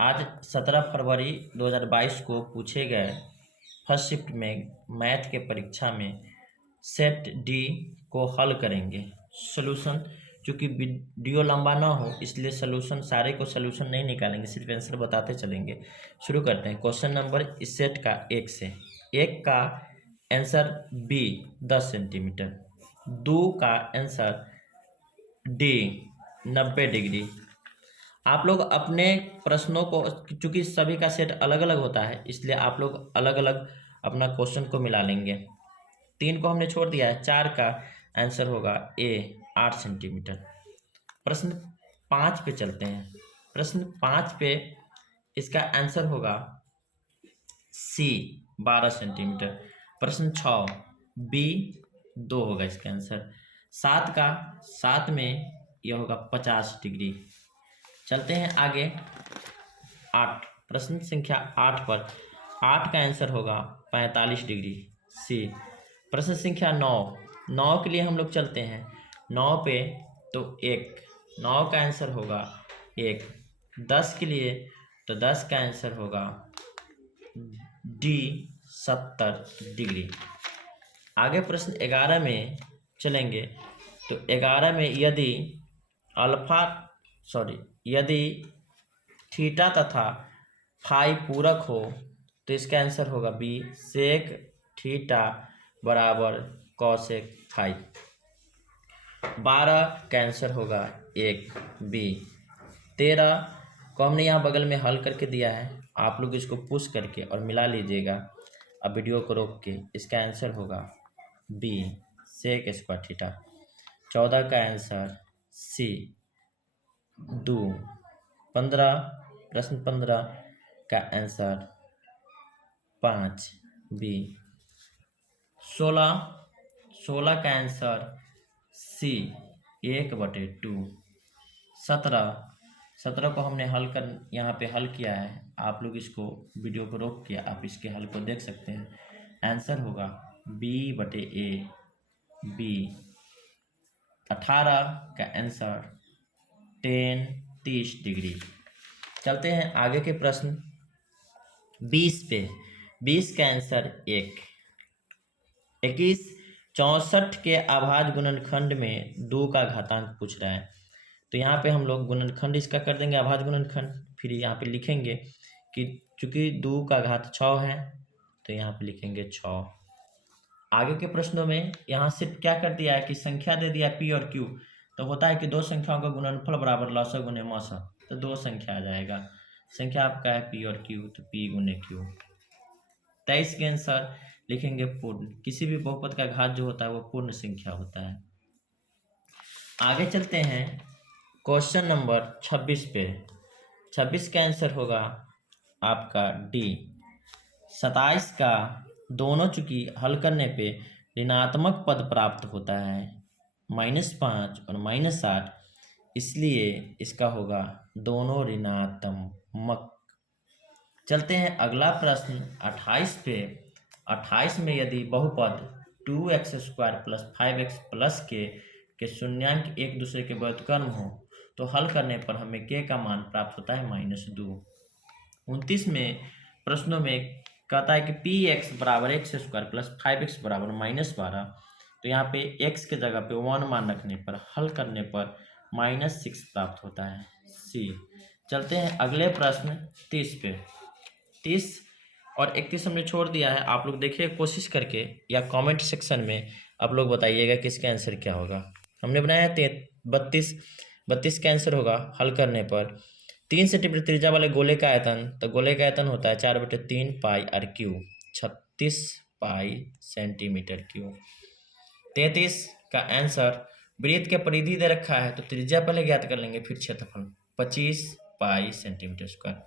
आज 17 फरवरी 2022 को पूछे गए फर्स्ट शिफ्ट में मैथ के परीक्षा में सेट डी को हल करेंगे। सॉल्यूशन, चूँकि वीडियो लंबा ना हो इसलिए सॉल्यूशन सारे को सॉल्यूशन नहीं निकालेंगे, सिर्फ आंसर बताते चलेंगे। शुरू करते हैं। क्वेश्चन नंबर इस सेट का एक से, एक का आंसर बी 10 सेंटीमीटर, दो का आंसर डी 90 डिग्री। आप लोग अपने प्रश्नों को, चूंकि सभी का सेट अलग अलग होता है इसलिए आप लोग अलग अलग अपना क्वेश्चन को मिला लेंगे। 3 को हमने छोड़ दिया है, 4 का आंसर होगा ए 8 सेंटीमीटर। प्रश्न 5 पे चलते हैं। प्रश्न 5 पे इसका आंसर होगा सी 12 सेंटीमीटर। प्रश्न 6 बी 2 होगा इसका आंसर। 7 में यह होगा 50 डिग्री। चलते हैं आगे। 8, प्रश्न संख्या 8 पर 8 का आंसर होगा 45 डिग्री सी। प्रश्न संख्या 9 के लिए हम लोग चलते हैं। 9 पे तो 9 का आंसर होगा 1। 10 के लिए तो 10 का आंसर होगा डी 70 डिग्री। आगे प्रश्न 11 में चलेंगे तो 11 में यदि थीटा तथा फाई पूरक हो तो इसका आंसर होगा बी सेक थीटा बराबर कॉसेक फाई। 12 का आंसर होगा 1 बी। 13 को हमने यहाँ बगल में हल करके दिया है, आप लोग इसको पुश करके और मिला लीजिएगा। अब वीडियो को रोक के इसका आंसर होगा बी सेक स्क्वायर थीटा। 14 का आंसर सी 2। 15, प्रश्न 15 का आंसर 5 बी। 16 का आंसर सी 1/2। 17 को हमने यहाँ पे हल किया है, आप लोग इसको वीडियो को रोक के आप इसके हल को देख सकते हैं। आंसर होगा B/A बी। 18 का आंसर 30 डिग्री। चलते हैं आगे के प्रश्न 20 पे। 20 का आंसर 1। 21 64 के अभाज्य गुणनखंड में 2 का घातांक पूछ रहा है, तो यहाँ पे हम लोग गुणनखंड इसका कर देंगे अभाज्य गुणनखंड। फिर यहाँ पे लिखेंगे कि चूंकि 2 का घात 6 है तो यहाँ पे लिखेंगे 6। आगे के प्रश्नों में यहाँ से क्या कर दिया है कि संख्या दे दिया पी और क्यू, तो होता है कि दो संख्याओं का गुणनफल बराबर लसअ गुने मसअ, तो 2 संख्या आ जाएगा। संख्या आपका है पी और क्यू, तो पी गुने क्यू। 23 के आंसर लिखेंगे पूर्ण। किसी भी बहुपद का घात जो होता है वो पूर्ण संख्या होता है। आगे चलते हैं क्वेश्चन नंबर 26 पे। 26 का आंसर होगा आपका डी। 27 का दोनों चूंकि हल करने पे ऋणात्मक पद प्राप्त होता है -5 और -8, इसलिए इसका होगा दोनों ऋणात्मक। चलते हैं अगला प्रश्न 28 पे। 28 में यदि बहुपद 2x² + 5x + के शून्यांक एक दूसरे के व्युत्क्रम हो तो हल करने पर हमें k का मान प्राप्त होता है -2। 29 में प्रश्नों में कहता है कि px = x² + 5x = -12, तो यहाँ पे x के जगह पे 1 मान रखने पर हल करने पर -6 प्राप्त होता है सी। चलते हैं अगले प्रश्न 30 पे। 30 और 31 हमने छोड़ दिया है, आप लोग देखिए कोशिश करके या कमेंट सेक्शन में आप लोग बताइएगा कि इसका आंसर क्या होगा। हमने बनाया 32 का आंसर होगा हल करने पर 3 सेंटीमीटर त्रिज्या वाले गोले का आयतन, तो गोले का आयतन होता है 4/3 पाई r³ 36 पाई सेंटीमीटर क्यूब। 33 का आंसर वृत्त के परिधि दे रखा है तो त्रिज्या पहले ज्ञात कर लेंगे फिर क्षेत्रफल 25 पाई सेंटीमीटर स्क्वायर।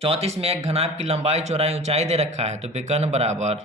34 में एक घनाभ की लंबाई चौड़ाई ऊंचाई दे रखा है तो विकर्ण बराबर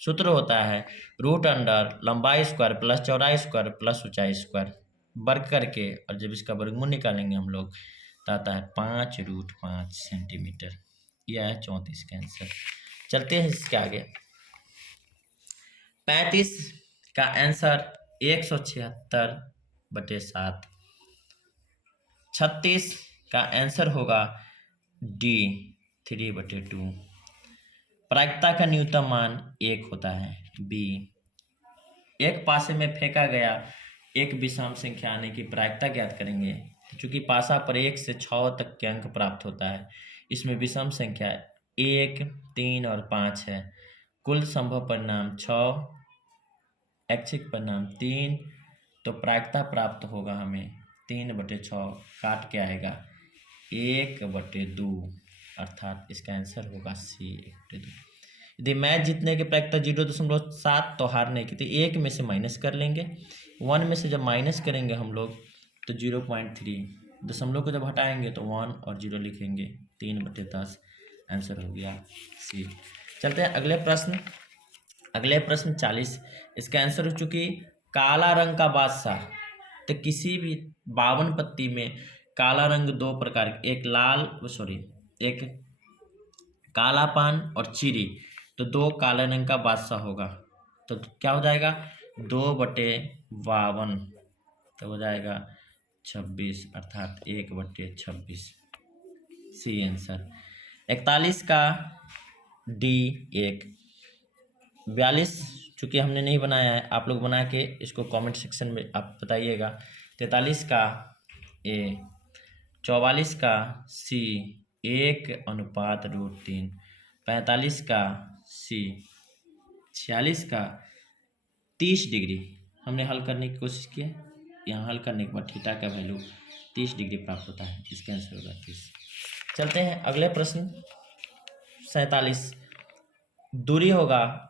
सूत्र होता है √अंडर लंबाई स्क्वायर प्लस चौड़ाई स्क्वायर प्लस ऊंचाई स्क्वायर, वर्ग करके और जब इसका वर्गमूल निकालेंगे हम लोग तो आता है 5√5 सेंटीमीटर। यह है 34 का आंसर। चलते हैं इसके आगे। 35 का आंसर 176/7। 36 का आंसर होगा डी 3/2। प्रायिकता का न्यूनतम मान 1 होता है, बी। एक पासे में फेंका गया एक विषम संख्या आने की प्रायिकता ज्ञात करेंगे। चूंकि पासा पर 1 से 6 तक के अंक प्राप्त होता है, इसमें विषम संख्या 1, 3 और 5 है। कुल संभव परिणाम 6, ऐच्छिक परिणाम 3, तो प्रायिकता प्राप्त होगा हमें 3/6, काट के आएगा 1/2, अर्थात इसका आंसर होगा सी 1/2। यदि मैच जीतने की प्रायिकता 0.7 तो हारने की, तो 1 में से माइनस कर लेंगे, 1 में से जब माइनस करेंगे हम लोग तो 0.3, दशमलव को जब हटाएंगे तो 1 और 0 लिखेंगे, 3/10 आंसर हो गया सी। चलते हैं अगले प्रश्न 40। इसका आंसर हो चुकी काला रंग का बादशाह। तो किसी भी 52 पत्ती में काला रंग दो प्रकार के, एक काला पान और चीरी, तो 2 काले रंग का बादशाह होगा। तो क्या हो जाएगा 2/52, तो हो जाएगा 26, अर्थात 1/26 सी आंसर। 41 का डी 1। 42 चूँकि हमने नहीं बनाया है, आप लोग बना के इसको कमेंट सेक्शन में आप बताइएगा। 43 का ए। 44 का सी 1/√3। 45 का सी। 46 का 30 डिग्री हमने हल करने की कोशिश की है। यहाँ हल करने के बाद थीटा का वैल्यू 30 डिग्री प्राप्त होता है, इसका आंसर होगा 30। चलते हैं अगले प्रश्न 47। दूरी होगा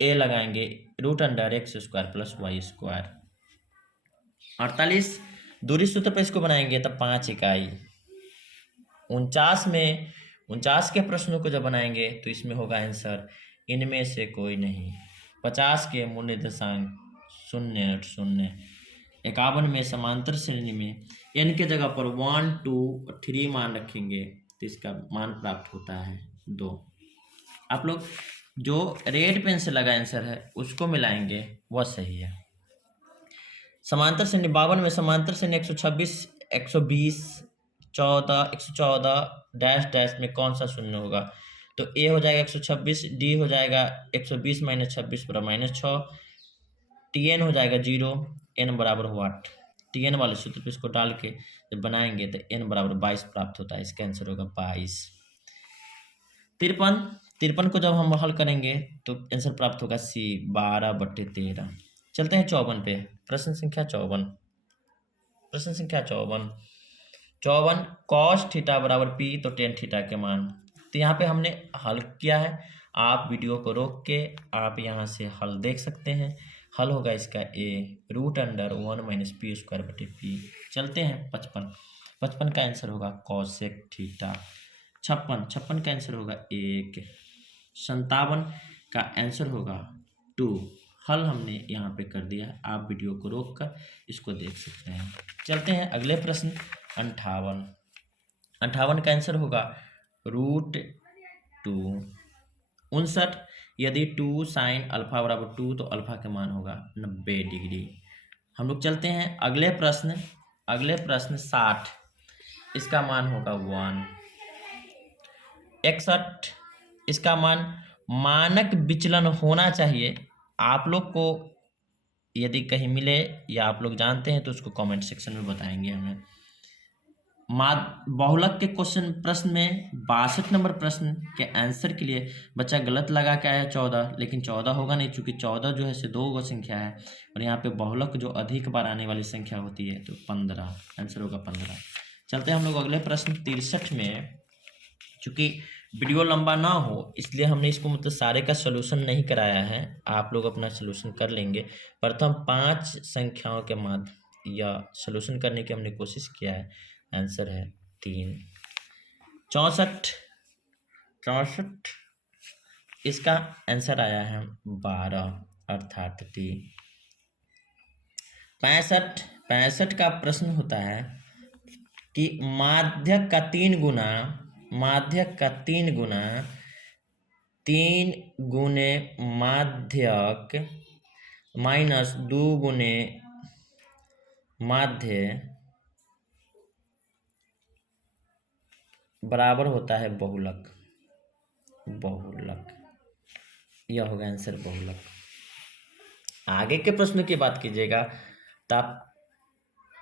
ए लगाएंगे √x² + y²। 48 दूरी सूत्र पर इसको बनाएंगे तब 5 इकाई। 49 के प्रश्नों को जब बनाएंगे तो इसमें होगा आंसर इनमें से कोई नहीं। 50 के मूल्य दशांक 0, 0। 51 में समांतर श्रेणी में n के जगह पर 1, 2 और 3 मान रखेंगे तो इसका मान प्राप्त होता है 2। आप लोग जो रेड पेन से लगा आंसर है उसको मिलाएंगे, वह सही है। समांतर श्रेणी 52 में समांतर श्रेणी 126, 120, 14, 114 डैश डैश में कौन सा शून्य होगा? तो ए हो जाएगा 126, डी हो जाएगा 120 - 26 = -6, टीएन हो जाएगा 0, एन बराबर 8। टीएन वाले सूत्र पे इसको डाल के जब बनाएंगे तो एन बराबर 22 प्राप्त होता है, इसका आंसर होगा 22। 53 को जब हम हल करेंगे तो आंसर प्राप्त होगा सी 12/13। चलते हैं 54 पे। प्रश्न संख्या 54। 54 cos थीटा बराबर p तो tan थीटा के मान। तो यहाँ पे हमने हल किया है, आप वीडियो को रोक के आप यहाँ से हल देख सकते हैं। हल होगा इसका a √1 - p²/p। चलते हैं 55 का आंसर होगा cosec थीटा। 56 का आंसर होगा 1। 57 का आंसर होगा 2। हल हमने यहाँ पे कर दिया है, आप वीडियो को रोक कर इसको देख सकते हैं। चलते हैं अगले प्रश्न 58 का आंसर होगा √2। 59 यदि 2 sin अल्फा बराबर 2 तो अल्फा का मान होगा 90 डिग्री। हम लोग चलते हैं अगले प्रश्न 60। इसका मान होगा 1। 61 इसका मान मानक विचलन होना चाहिए। आप लोग को यदि कहीं मिले या आप लोग जानते हैं तो उसको कमेंट सेक्शन में बताएंगे हमें। बहुलक के प्रश्न में 62 नंबर प्रश्न के आंसर के लिए बच्चा गलत लगा के आया 14, लेकिन 14 होगा नहीं, चूंकि 14 जो है से 2 संख्या है और यहाँ पे बहुलक जो अधिक बार आने वाली संख्या होती है तो 15, आंसर होगा 15। चलते हैं हम लोग अगले प्रश्न 63 में। चूँकि वीडियो लंबा ना हो इसलिए हमने इसको मतलब सारे का सोल्यूशन नहीं कराया है, आप लोग अपना सोल्यूशन कर लेंगे। प्रथम 5 संख्याओं के माध्य या सोल्यूशन करने की हमने कोशिश किया है, आंसर है 3। 64 इसका आंसर आया है 12, अर्थात टी। 65 का प्रश्न होता है कि माध्यक का 3 गुना 3 गुने माध्यक -2 गुने माध्य बराबर होता है बहुलक। बहुलक, यह होगा आंसर बहुलक। आगे के प्रश्न की बात कीजिएगा तो आप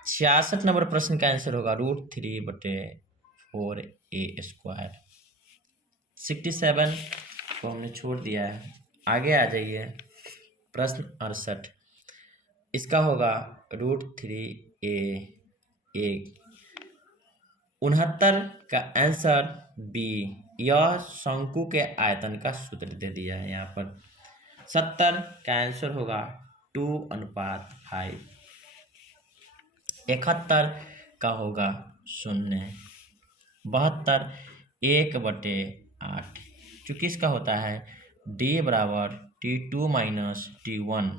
66 नंबर प्रश्न का आंसर होगा √3/4 a²। 67 को हमने छोड़ दिया है। आगे आ जाइए, प्रश्न 68, इसका होगा √3a। 69 का आंसर बी। यह शंकु के आयतन का सूत्र दे दिया है यहाँ पर। 70 का आंसर होगा 2:5। 71 का होगा 0। 72 1/8, चूंकि इसका होता है D बराबर T2 माइनस T1,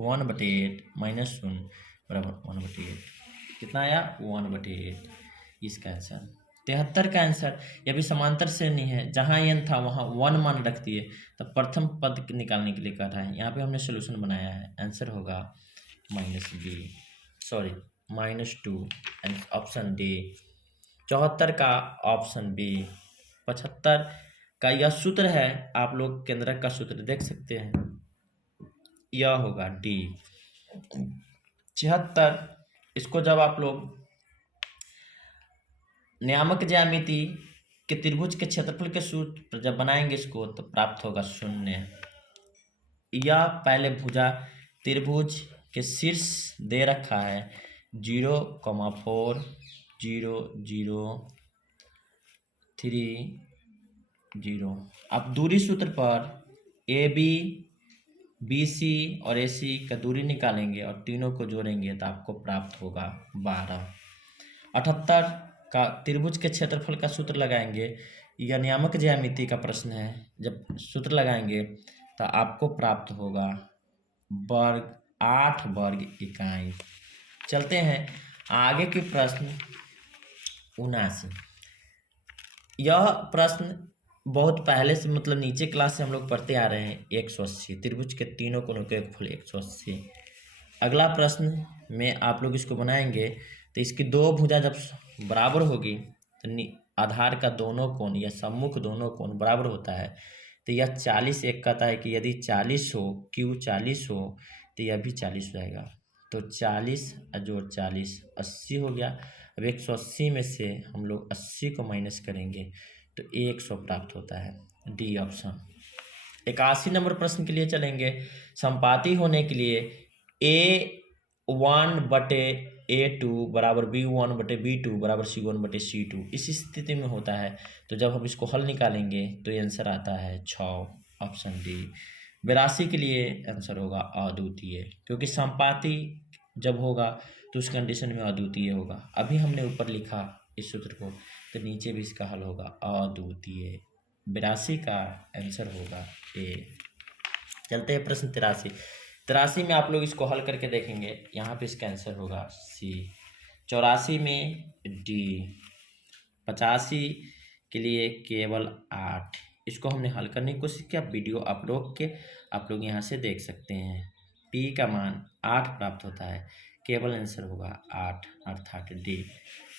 1/8 माइनस 0 बराबर 1/8। कितना आया? 1/8, इसका आंसर। 73 का आंसर, यह भी समांतर श्रेणी है, जहाँ n था वहाँ 1 मान रख दिए, तो प्रथम पद निकालने के लिए कह रहा है। यहाँ पे हमने सोल्यूशन बनाया है, आंसर होगा -2, ऑप्शन डी। 74 का ऑप्शन बी। 75 का यह सूत्र है, आप लोग केंद्रक का सूत्र देख सकते हैं, यह होगा डी। 76, इसको जब आप लोग नियामक ज्यामिति के त्रिभुज के क्षेत्रफल के सूत्र जब बनाएंगे इसको, तो प्राप्त होगा 0। यह पहले भुजा त्रिभुज के शीर्ष दे रखा है 0,4 0 0 3 0। आप दूरी सूत्र पर AB BC और AC का दूरी निकालेंगे और तीनों को जोड़ेंगे तो आपको प्राप्त होगा 12। 78 का त्रिभुज के क्षेत्रफल का सूत्र लगाएंगे, यह नियामक ज्यामिति का प्रश्न है, जब सूत्र लगाएंगे तो आपको प्राप्त होगा 8 वर्ग इकाई। चलते हैं आगे के प्रश्न 79। यह प्रश्न बहुत पहले से, मतलब नीचे क्लास से हम लोग पढ़ते आ रहे हैं। 180, त्रिभुज के तीनों कोनों के योगफल 180। अगला प्रश्न में आप लोग इसको बनाएंगे तो इसकी दो भुजा जब बराबर होगी तो आधार का दोनों कोण या सम्मुख दोनों कोण बराबर होता है, तो यह 40 एक कहता है कि यदि 40 हो, Q 40 हो तो यह भी 40 हो जाएगा। तो 40 जोड़ 40 80 हो गया। अब 180 में से हम लोग 80 को माइनस करेंगे तो 100 प्राप्त होता है, डी ऑप्शन। 81 नंबर प्रश्न के लिए चलेंगे। संपाती होने के लिए A1/A2 बराबर B1/B2 बराबर C1/C2 इस स्थिति में होता है, तो जब हम इसको हल निकालेंगे तो आंसर आता है 6, ऑप्शन डी। 82 के लिए आंसर होगा अद्वितीय, क्योंकि संपाती जब होगा तो उस कंडीशन में अद्वितीय होगा। अभी हमने ऊपर लिखा इस सूत्र को, तो नीचे भी इसका हल होगा अद्वितीय। 82 का आंसर होगा ए। चलते हैं प्रश्न 83। 83 में आप लोग इसको हल करके देखेंगे, यहाँ पे इसका आंसर होगा सी। 84 में डी। 85 के लिए केवल 8। इसको हमने हल करने की कोशिश किया, वीडियो आप लोग यहाँ से देख सकते हैं। पी का मान 8 प्राप्त होता है, केवल आंसर होगा 8, अर्थात डी।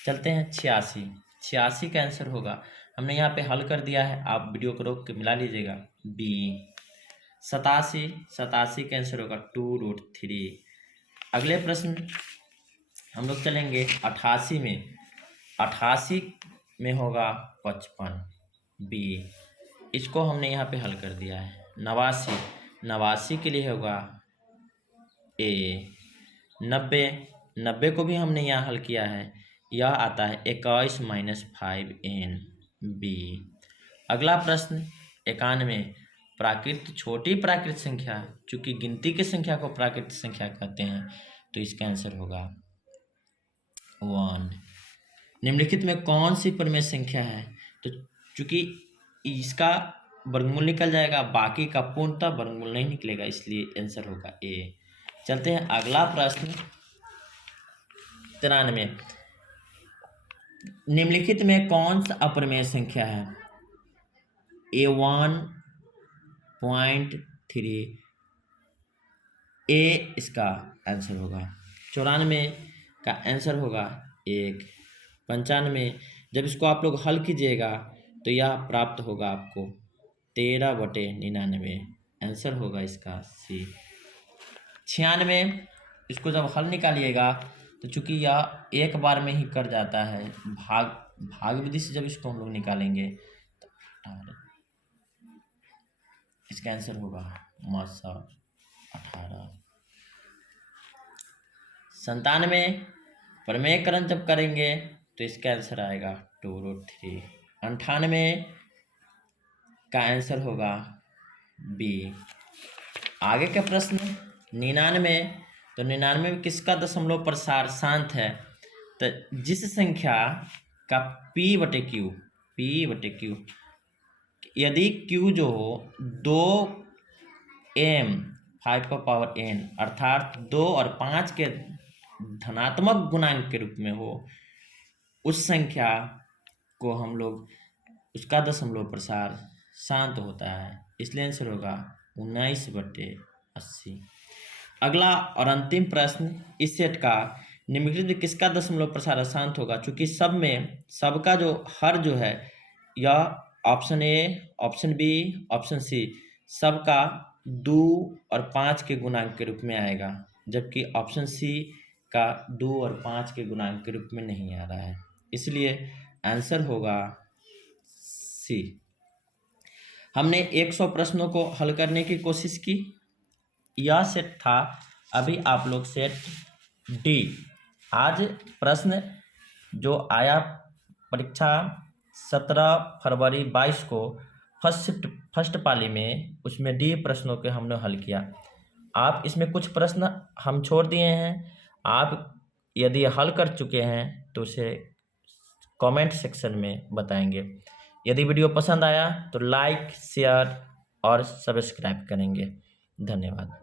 चलते हैं 86। 86 का आंसर होगा, हमने यहाँ पे हल कर दिया है, आप वीडियो को रोक के मिला लीजिएगा, बी। 87 का आंसर होगा 2√3। अगले प्रश्न हम लोग चलेंगे 88 में। 88 में होगा 55, बी। इसको हमने यहाँ पे हल कर दिया है। 89 के लिए होगा ए। 90 को भी हमने यहाँ हल किया है, यह आता है 21 - 5n, बी। अगला प्रश्न 91। छोटी प्राकृत संख्या, चूंकि गिनती की संख्या को प्राकृत संख्या कहते हैं, तो इसका आंसर होगा 1। निम्नलिखित में कौन सी परिमेय संख्या है? तो चूंकि इसका वर्गमूल निकल जाएगा, बाकी का पूर्णतः वर्गमूल नहीं निकलेगा, इसलिए आंसर होगा ए। चलते हैं अगला प्रश्न 93। निम्नलिखित में कौन सा अपरिमेय संख्या है? A1.3 ए इसका आंसर होगा। 94 का आंसर होगा 1। 95 जब इसको आप लोग हल कीजिएगा तो यह प्राप्त होगा आपको 13/99। आंसर होगा इसका सी। 96, इसको जब हल निकालिएगा तो चूंकि यह एक बार में ही कर जाता है, भाग विधि से जब इसको हम लोग निकालेंगे तो 18, इसका आंसर होगा 18। 97, प्रमेयकरण जब करेंगे तो इसका आंसर आएगा 2√3। 98 का आंसर होगा बी। आगे का प्रश्न 99, तो 99 में किसका दशमलव प्रसार शांत है? तो जिस संख्या का p/q, यदि q जो हो 2m 5 का पावर n अर्थात 2 और 5 के धनात्मक गुणांक के रूप में हो, उस संख्या को हम लोग उसका दशमलव प्रसार शांत होता है, इसलिए आंसर होगा 19/80। अगला और अंतिम प्रश्न इस सेट का, निम्नलिखित में किसका दशमलव प्रसार अशांत होगा? चूंकि सबका जो हर जो है यह option A, option B, option C सबका 2 और 5 के गुणांक के रूप में आएगा, जबकि ऑप्शन सी का 2 और 5 के गुणांक के रूप में नहीं आ रहा है, इसलिए आंसर होगा सी। हमने 100 प्रश्नों को हल करने की कोशिश की। यह सेट था, अभी आप लोग सेट डी। आज प्रश्न जो आया परीक्षा 17 फरवरी 22 को फर्स्ट पाली में, उसमें डी प्रश्नों के हमने हल किया। आप इसमें कुछ प्रश्न हम छोड़ दिए हैं, आप यदि हल कर चुके हैं तो उसे कमेंट सेक्शन में बताएंगे। यदि वीडियो पसंद आया तो लाइक, शेयर और सब्सक्राइब करेंगे। धन्यवाद।